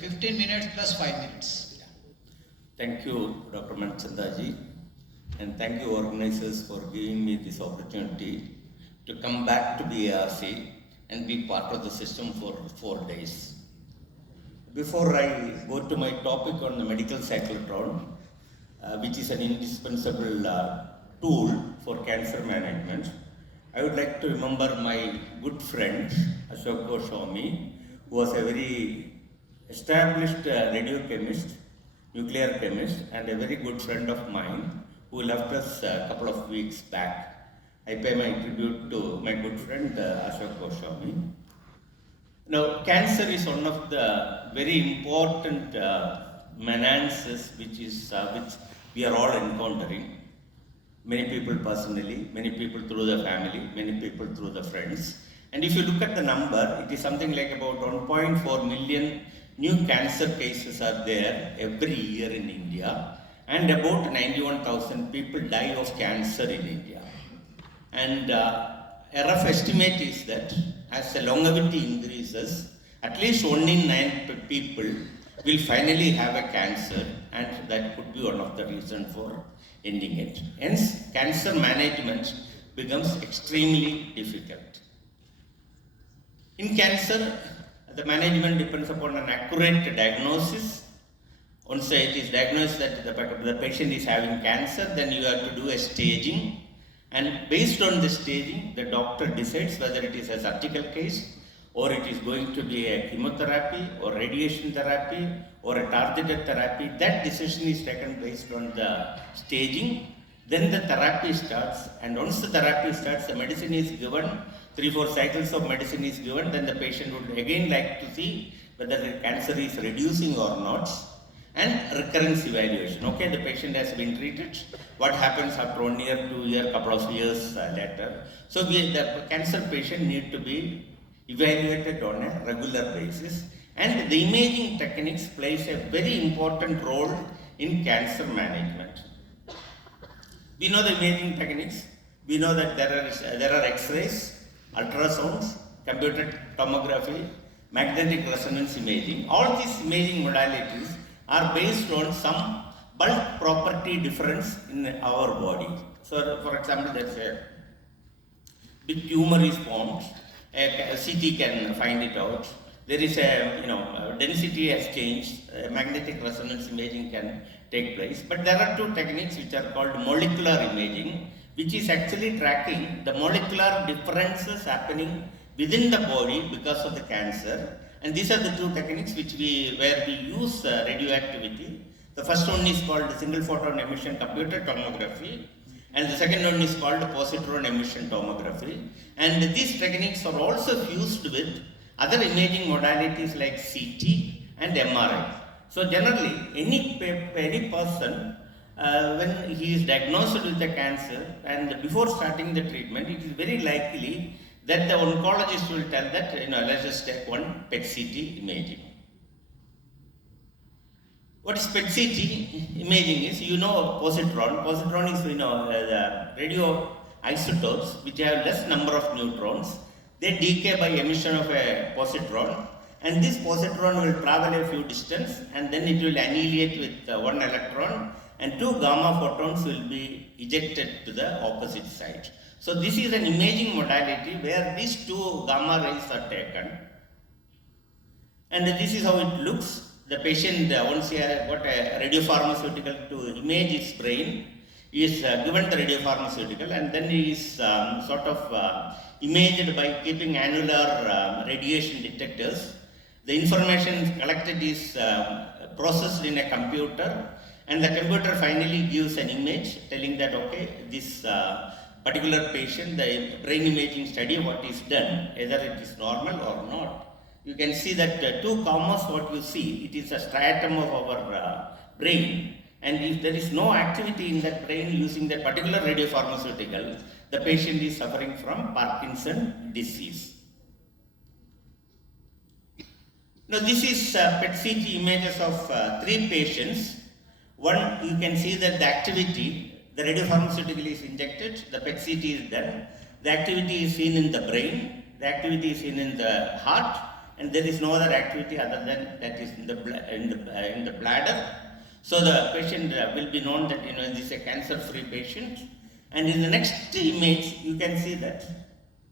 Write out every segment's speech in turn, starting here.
15 minutes plus 5 minutes. Thank you, Dr. Manchandaji, and thank you organizers for giving me this opportunity to come back to BARC and be part of the system for 4 days. Before I go to my topic on the medical cyclotron, which is an indispensable tool for cancer management, I would like to remember my good friend Ashok Goswami, who was a very established radiochemist, nuclear chemist, and a very good friend of mine who left us a couple of weeks back. I pay my tribute to my good friend Ashok Goswami. Now, cancer is one of the very important menaces which we are all encountering. Many people personally, many people through the family, many people through the friends. And if you look at the number, it is something like about 1.4 million new cancer cases are there every year in India, and about 91,000 people die of cancer in India. And a rough estimate is that as the longevity increases, at least 1 in 9 people will finally have a cancer, and that could be one of the reasons for ending it. Hence, cancer management becomes extremely difficult. In cancer, the management depends upon an accurate diagnosis. Once it is diagnosed that the patient is having cancer, then you have to do a staging. And based on the staging, the doctor decides whether it is a surgical case, or it is going to be a chemotherapy, or radiation therapy, or a targeted therapy. That decision is taken based on the staging. Then the therapy starts, and once the therapy starts, the medicine is given. 3-4 cycles of medicine is given, then the patient would again like to see whether the cancer is reducing or not. And recurrence evaluation. Okay, the patient has been treated. What happens after 1 year, 2 years, couple of years later? So the cancer patient need to be evaluated on a regular basis. And the imaging techniques plays a very important role in cancer management. We know the imaging techniques. We know that there are X-rays, ultrasounds, computed tomography, magnetic resonance imaging. All these imaging modalities are based on some bulk property difference in our body. So, for example, there's a big tumor is formed, a CT can find it out. There is a, density has changed, magnetic resonance imaging can take place. But there are two techniques which are called molecular imaging, which is actually tracking the molecular differences happening within the body because of the cancer. And these are the two techniques where we use radioactivity. The first one is called single photon emission computed tomography, and the second one is called positron emission tomography. And these techniques are also fused with other imaging modalities like CT and MRI. So generally, any person, when he is diagnosed with a cancer, and before starting the treatment, it is very likely that the oncologist will tell that, let's just take one PET-CT imaging. What is PET-CT imaging is, positron. Positron is, the radio isotopes which have less number of neutrons. They decay by emission of a positron, and this positron will travel a few distance, and then it will annihilate with 1 electron, and 2 gamma photons will be ejected to the opposite side. So this is an imaging modality where these 2 gamma rays are taken, and this is how it looks. The patient, once he has got a radiopharmaceutical to image his brain, he is given the radiopharmaceutical, and then he is imaged by keeping annular radiation detectors. The information collected is processed in a computer, and the computer finally gives an image telling that, okay, this particular patient, the brain imaging study, what is done, either it is normal or not. You can see that 2 commas, what you see, it is a striatum of our brain, and if there is no activity in that brain using that particular radiopharmaceutical, the patient is suffering from Parkinson's disease. Now this is PET-CT images of 3 patients. One, you can see that the activity, the radiopharmaceutical is injected, the PET-CT is done, the activity is seen in the brain, the activity is seen in the heart, and there is no other activity other than that is in the bladder. So the patient will be known that this is a cancer-free patient. And in the next image, you can see that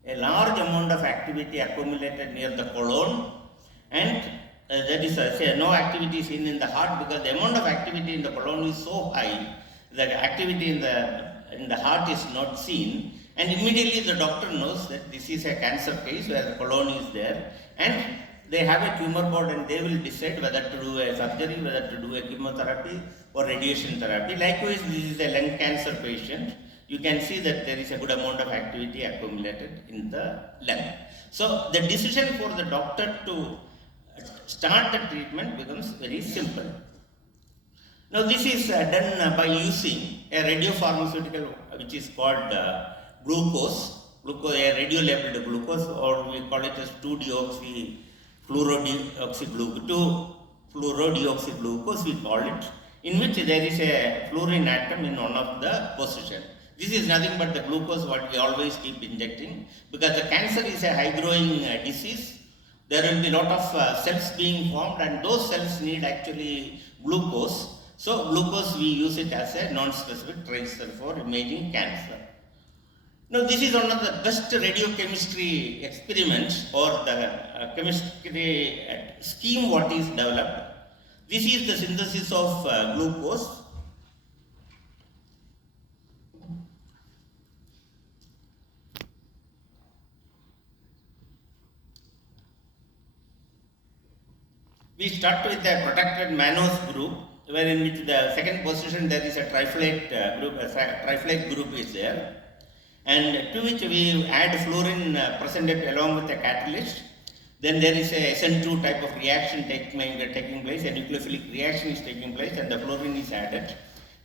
a large amount of activity accumulated near the colon, and that is no activity seen in the heart, because the amount of activity in the colon is so high that activity in the heart is not seen, and immediately the doctor knows that this is a cancer case where the colon is there, and they have a tumor board and they will decide whether to do a surgery, whether to do a chemotherapy or radiation therapy. Likewise, this is a lung cancer patient. You can see that there is a good amount of activity accumulated in the lung. So the decision for the doctor to start the treatment becomes very simple. Now this is done by using a radiopharmaceutical which is called glucose, a radio-labeled glucose, or we call it as 2-fluorodeoxyglucose we call it, in which there is a fluorine atom in one of the position. This is nothing but the glucose what we always keep injecting, because the cancer is a high-growing disease. There will be a lot of cells being formed, and those cells need actually glucose. So glucose, we use it as a non-specific tracer for imaging cancer. Now this is one of the best radiochemistry experiments or the chemistry scheme what is developed. This is the synthesis of glucose. We start with a protected mannose group, where in which the second position there is a triflate group is there, and to which we add fluorine presented along with a catalyst. Then there is a SN2 type of reaction taking place, a nucleophilic reaction is taking place, and the fluorine is added.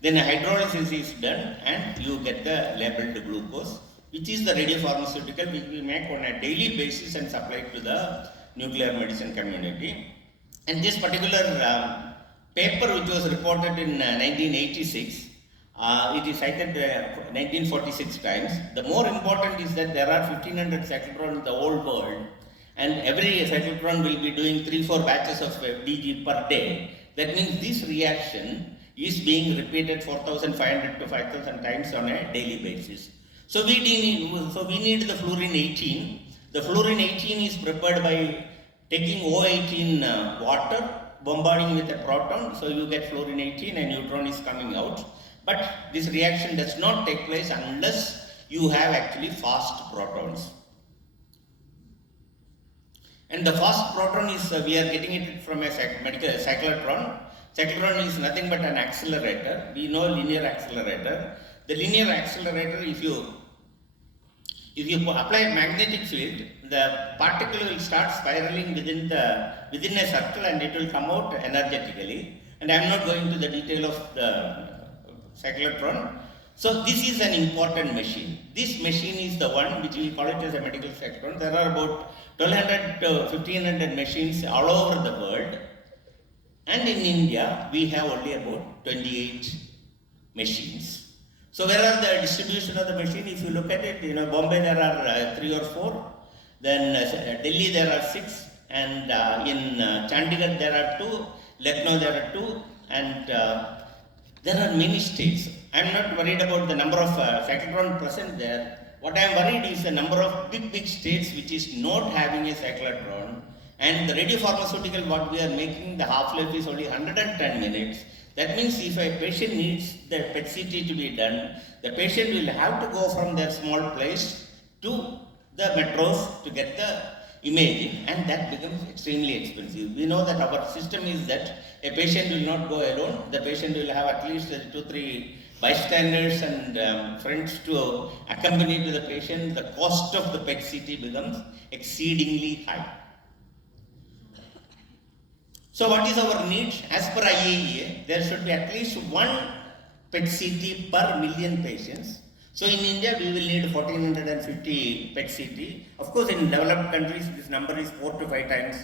Then a hydrolysis is done, and you get the labeled glucose, which is the radiopharmaceutical which we make on a daily basis and supply to the nuclear medicine community. And this particular paper, which was reported in 1986, it is cited 1946 times. The more important is that there are 1500 cyclotrons in the whole world, and every cyclotron will be doing 3-4 batches of DG per day. That means this reaction is being repeated 4500 to 5000 times on a daily basis. So we need the fluorine 18. The fluorine 18 is prepared by taking O18 water, bombarding with a proton, so you get fluorine 18 and neutron is coming out. But this reaction does not take place unless you have actually fast protons. And the fast proton is, we are getting it from a cyclotron. Cyclotron is nothing but an accelerator. We know linear accelerator. The linear accelerator, if you apply a magnetic field, the particle will start spiraling within a circle, and it will come out energetically. And I am not going to the detail of the cyclotron. So this is an important machine. This machine is the one which we call it as a medical cyclotron. There are about 1200 to 1500 machines all over the world. And in India, we have only about 28 machines. So where are the distribution of the machine? If you look at it, Bombay there are 3 or 4, then Delhi there are 6, and in Chandigarh there are 2, Lucknow there are 2, and there are many states. I am not worried about the number of cyclotron present there. What I am worried is the number of big states which is not having a cyclotron, and the radiopharmaceutical what we are making, the half-life is only 110 minutes. That means if a patient needs the PET-CT to be done, the patient will have to go from their small place to the metros to get the imaging, and that becomes extremely expensive. We know that our system is that a patient will not go alone. The patient will have at least 2-3 bystanders and friends to accompany to the patient. The cost of the PET-CT becomes exceedingly high. So what is our need? As per IAEA, there should be at least 1 PET-CT per million patients. So in India, we will need 1450 PET-CT. Of course, in developed countries, this number is 4 to 5 times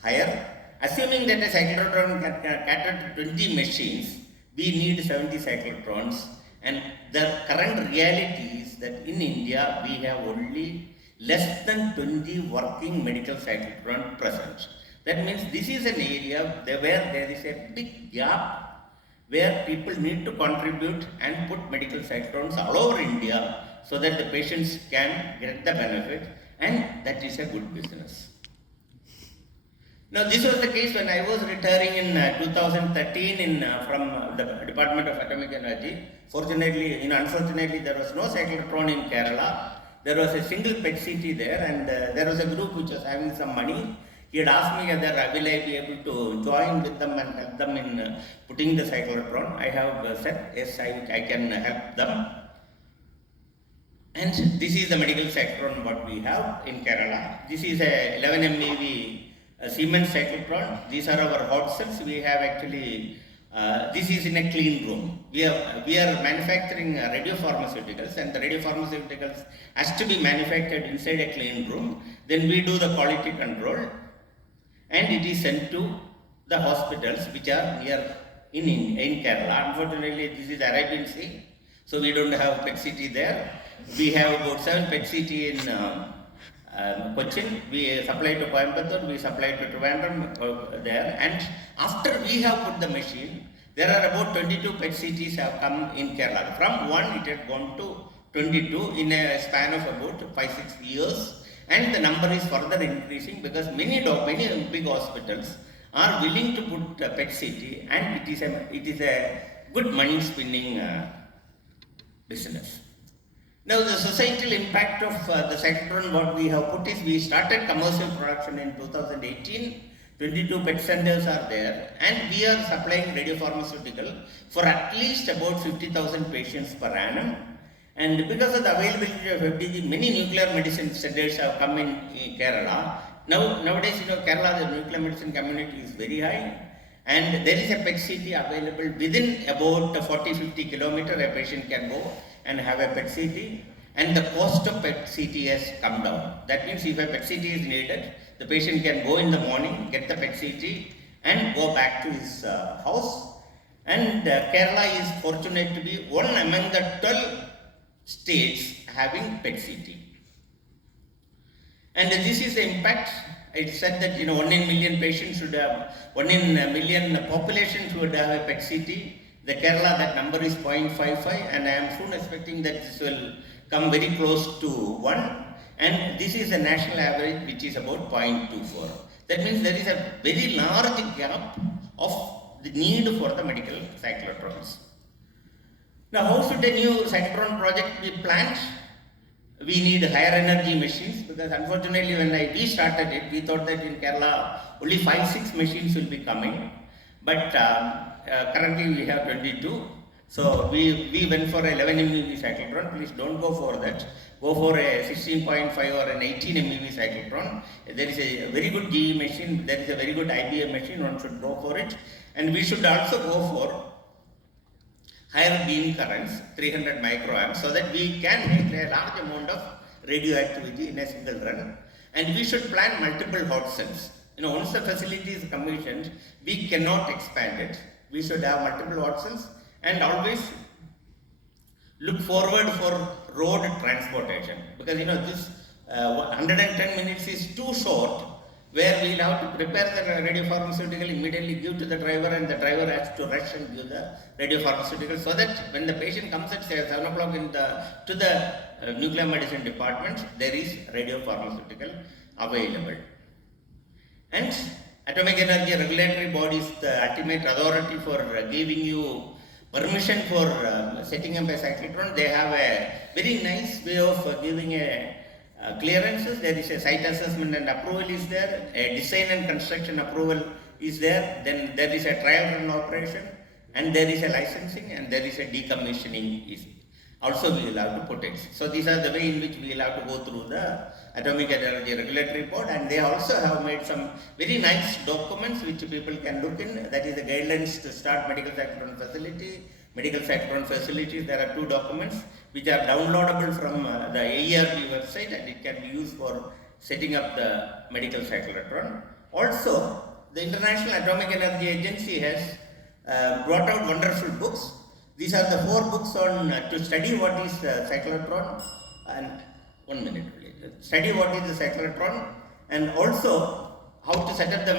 higher. Assuming that a cyclotron can cater to 20 machines, we need 70 cyclotrons. And the current reality is that in India, we have only less than 20 working medical cyclotron present. That means this is an area where there is a big gap where people need to contribute and put medical cyclotrons all over India so that the patients can get the benefit, and that is a good business. Now, this was the case when I was retiring in 2013 from the Department of Atomic Energy. Fortunately, unfortunately, there was no cyclotron in Kerala. There was a single PET-CT there, and there was a group which was having some money. He had asked me whether will I be able to join with them and help them in putting the cyclotron. I have said yes, I can help them. And this is the medical cyclotron what we have in Kerala. This is a 11 MeV Siemens cyclotron. These are our hot cells. We have actually, this is in a clean room. We are manufacturing radiopharmaceuticals, and the radiopharmaceuticals has to be manufactured inside a clean room. Then we do the quality control, and it is sent to the hospitals which are here in Kerala. Unfortunately, this is Arabian Sea, so we don't have PET-CT there. We have about 7 PET-CT in Cochin. We supply to Coimbatore, we supply to Trivandrum there, and after we have put the machine, there are about 22 PET-CTs have come in Kerala. From 1 it had gone to 22 in a span of about 5-6 years, and the number is further increasing because many big hospitals are willing to put PET-CT, and it is a good money spinning business. Now, the societal impact of the cyclotron what we have put is, we started commercial production in 2018. 22 PET centers are there, and we are supplying radiopharmaceutical for at least about 50,000 patients per annum. And because of the availability of FDG, many nuclear medicine centers have come in Kerala. Nowadays, Kerala, the nuclear medicine community is very high, and there is a PET-CT available within about 40-50 kilometers. A patient can go and have a PET-CT, and the cost of PET-CT has come down. That means if a PET-CT is needed, the patient can go in the morning, get the PET-CT, and go back to his house. And Kerala is fortunate to be one among the 12 states having PET-CT. And this is the impact. It said that 1 in million patients should have, 1 in a million population should have a PET-CT. The Kerala, that number is 0.55, and I am soon expecting that this will come very close to 1. And this is the national average, which is about 0.24. That means there is a very large gap of the need for the medical cyclotrons. Now, how should a new cyclotron project be planned? We need higher energy machines, because unfortunately when we started it, we thought that in Kerala only 5-6 machines will be coming, but currently we have 22. So we went for 11 MeV cyclotron. Please don't go for that. Go for a 16.5 or an 18 MeV cyclotron. There is a very good GE machine, there is a very good IBM machine, one should go for it. And we should also go for higher beam currents, 300 microamps, so that we can make a large amount of radioactivity in a single run. And we should plan multiple hot cells. Once the facility is commissioned, we cannot expand it. We should have multiple hot cells, and always look forward for road transportation, because this 110 minutes is too short, where we will have to prepare the radiopharmaceutical, immediately give to the driver, and the driver has to rush and give the radiopharmaceutical, so that when the patient comes at 7 o'clock to the nuclear medicine department, there is radiopharmaceutical available. And Atomic Energy Regulatory Body is the ultimate authority for giving you permission for setting up a cyclotron. They have a very nice way of giving clearances. There is a site assessment and approval is there, a design and construction approval is there, then there is a trial run operation, and there is a licensing, and there is a decommissioning is also we will have to put it. So these are the way in which we will have to go through the Atomic Energy Regulatory Board, and they also have made some very nice documents which people can look in. That is the guidelines to start medical cyclotron facility, medical cyclotron facilities. There are 2 documents which are downloadable from the AERB website, and it can be used for setting up the medical cyclotron. Also, the International Atomic Energy Agency has brought out wonderful books. These are the 4 books on to study what is cyclotron. And 1 minute, please. study what is the cyclotron and also how to set up the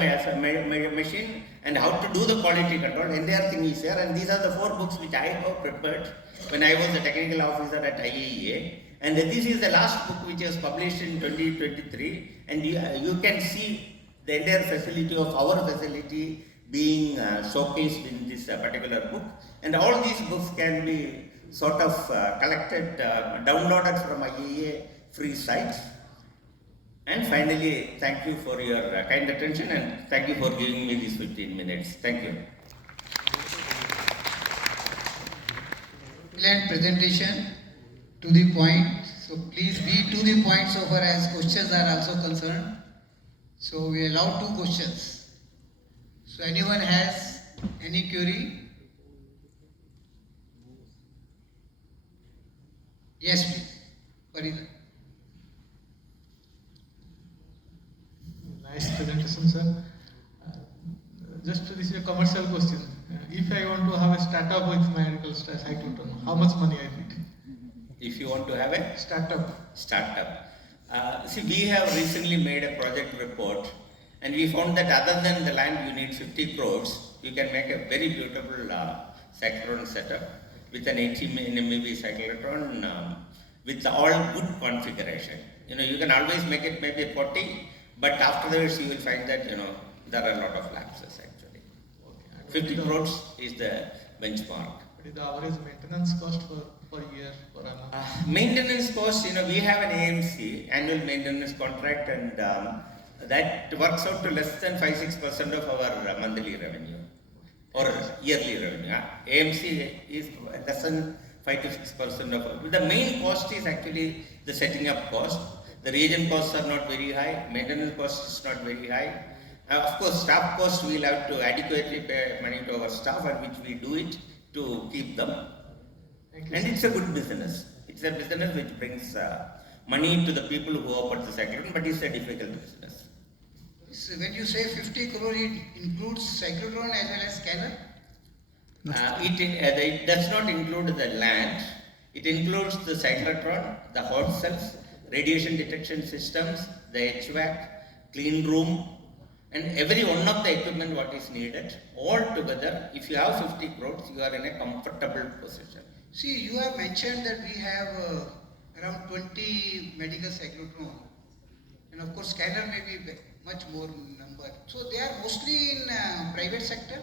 machine and how to do the quality control. Entire thing is there, and these are the 4 books which I have prepared when I was a technical officer at IAEA. And this is the last book which was published in 2023, and you can see the entire facility of our facility being showcased in this particular book. And all these books can be sort of collected, downloaded from IAEA free sites. And finally, thank you for your kind attention, and thank you for giving me these 15 minutes. Thank you. Excellent presentation, to the point. So please be to the point so far as questions are also concerned. So we allow 2 questions. So anyone has any query? Yes, please. Farida. Nice presentation, sir. Just this is a commercial question. If I want to have a startup with my medical cyclotron, how much money I need? If you want to have a Startup. See, we have recently made a project report, and we found that other than the land you need 50 crores, you can make a very beautiful cyclotron setup with an 80 MeV cyclotron with all good configuration. You can always make it maybe 40, but afterwards you will find that there are a lot of lapses actually. Okay. 50 crores is the benchmark. What is the average maintenance cost per year, per annum? Maintenance cost, we have an AMC, annual maintenance contract, and that works out to less than 5-6% of our monthly revenue or yearly revenue. AMC is less than 5-6% of the main cost is actually the setting up cost. The reagent costs are not very high, maintenance cost is not very high. Of course, staff cost we will have to adequately pay money to our staff, and which we do it to keep them. And it's a good business. It's a business which brings money to the people who operate the cyclotron, but it's a difficult business. So when you say 50 crore, it includes cyclotron as well as scanner? It does not include the land. It includes the cyclotron, the hot cells, radiation detection systems, the HVAC, clean room, and every one of the equipment what is needed. All together, if you have 50 crores, you are in a comfortable position. See, you have mentioned that we have around 20 medical cyclotron, and of course scanner may be much more number. So they are mostly in private sector?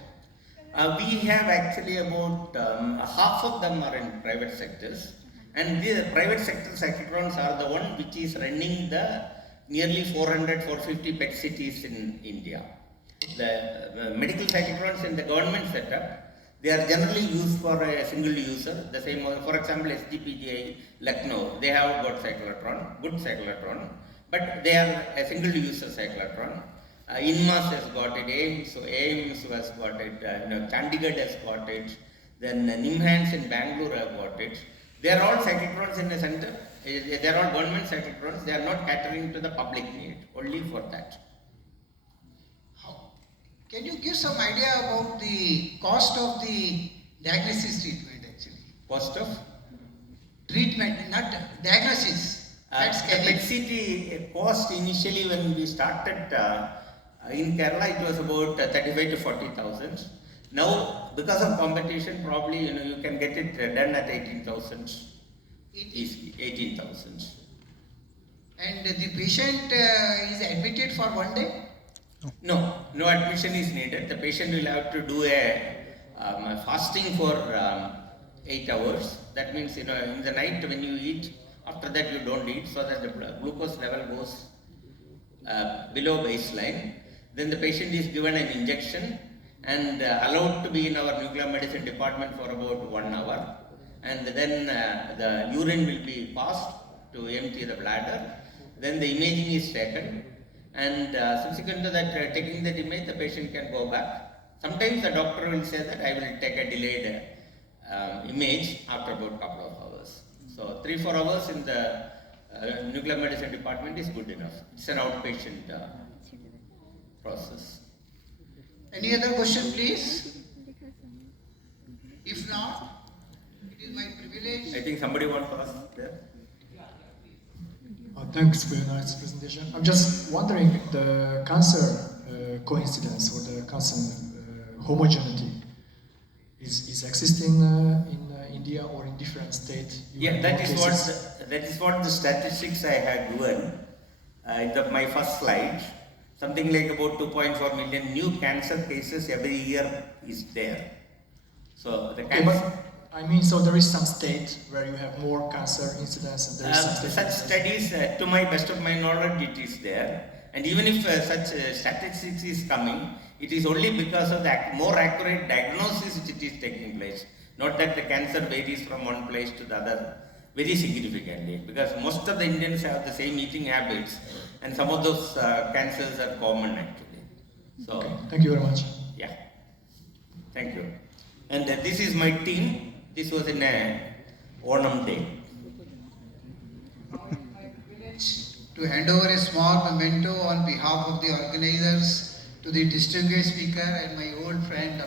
We have actually about half of them are in private sectors, and the private sector cyclotrons are the one which is running the nearly 400-450 PET cities in India. The medical cyclotrons in the government setup, they are generally used for a single user. The same, for example, SGPGI, Lucknow, they have got cyclotron, good cyclotron, but they are a single user cyclotron. INMAS has got it, AIMS has got it, Chandigarh has got it, then NIMHANS in Bangalore have got it. They are all cyclotrons in the center. They are all government cyclotrons. They are not catering to the public need, only for that. Can you give some idea about the cost of the diagnosis treatment actually? Cost of? Treatment, not diagnosis. The PET-CT cost initially when we started in Kerala, it was about 35 to 40,000. Now, because of competition, probably you can get it done at 18,000. 18,000. And the patient is admitted for one day? No admission is needed. The patient will have to do a fasting for 8 hours. That means in the night when you eat, after that you don't eat, so that the glucose level goes below baseline. Then the patient is given an injection and allowed to be in our nuclear medicine department for about 1 hour. And then the urine will be passed to empty the bladder. Then the imaging is taken, and subsequent to that, taking that image, the patient can go back. Sometimes the doctor will say that I will take a delayed image after about a couple of hours. So 3-4 hours in the nuclear medicine department is good enough. It's an outpatient process. Any other question, please? If not, it is my privilege. I think somebody wants to ask there. Thanks for your nice presentation. I'm just wondering the cancer coincidence or the cancer homogeneity is existing in India or in different states? Yeah, that is what the statistics I had given in my first slide. Something like about 2.4 million new cancer cases every year is there. So the Okay, cancer. but I mean, so there is some state where you have more cancer incidence and there is some state. Such studies, to my best of my knowledge, it is there. And even if such statistics is coming, it is only because of the more accurate diagnosis which it is taking place. Not that the cancer varies from one place to the other very significantly. Because most of the Indians have the same eating habits, and some of those cancers are common actually. So, Okay, thank you very much. yeah, thank you. And this is my team. This was in a Onam day. To hand over a small memento on behalf of the organizers to the distinguished speaker and my old friend